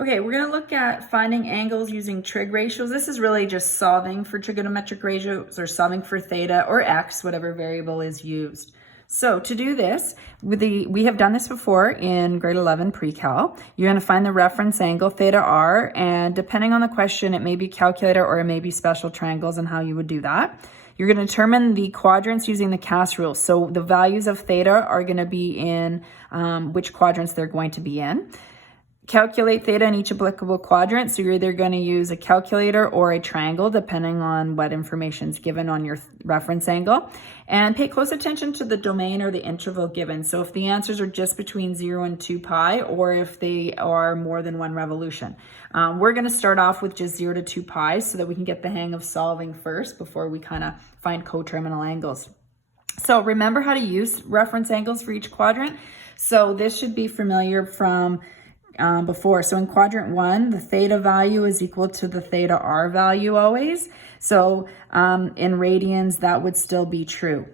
Okay, we're going to look at finding angles using trig ratios. This is really just solving for trigonometric ratios or solving for theta or x, whatever variable is used. So to do this, we have done this before in grade 11 pre-cal. You're going to find the reference angle theta r, and depending on the question, it may be calculator or it may be special triangles and how you would do that. You're going to determine the quadrants using the CAS rule. So the values of theta are going to be in which quadrants they're going to be in. Calculate theta in each applicable quadrant. So you're either going to use a calculator or a triangle, depending on what information is given on your reference angle. And pay close attention to the domain or the interval given. So if the answers are just between 0 and 2 pi, or if they are more than one revolution. We're going to start off with just 0 to 2 pi so that we can get the hang of solving first before we kind of find coterminal angles. So remember how to use reference angles for each quadrant. So this should be familiar from before. So in quadrant 1, the theta value is equal to the theta r value always. So in radians, that would still be true.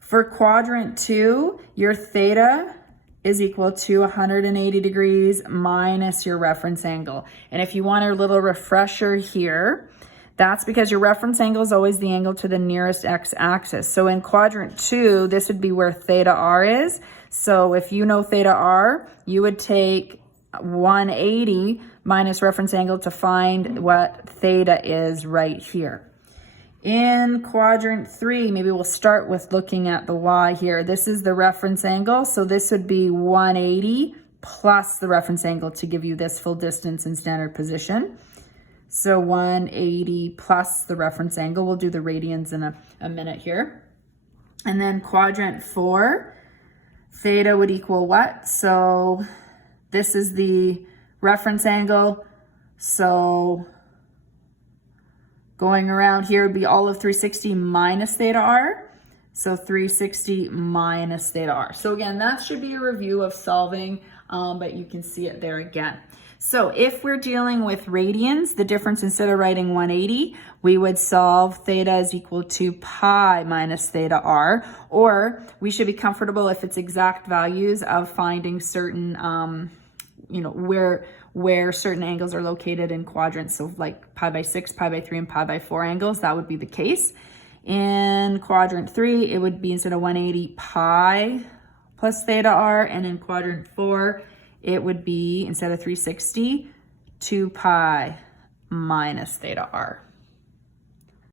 For quadrant 2, your theta is equal to 180 degrees minus your reference angle. And if you want a little refresher here, that's because your reference angle is always the angle to the nearest x-axis. So in quadrant 2, this would be where theta r is. So if you know theta r, you would take 180 minus reference angle to find what theta is right here. In quadrant 3, maybe we'll start with looking at the y here. This is the reference angle, so this would be 180 plus the reference angle to give you this full distance in standard position. So 180 plus the reference angle. We'll do the radians in a minute here. And then quadrant 4, theta would equal what? So this is the reference angle. So going around here would be all of 360 minus theta r. So 360 minus theta r. So again, that should be a review of solving, but you can see it there again. So if we're dealing with radians, the difference, instead of writing 180, we would solve theta is equal to pi minus theta r, or we should be comfortable if it's exact values of finding certain, where certain angles are located in quadrants. So like pi by 6, pi by 3, and pi by 4 angles, that would be the case. In quadrant 3, it would be, instead of 180, pi plus theta r, and in quadrant 4, it would be, instead of 360, 2 pi minus theta r.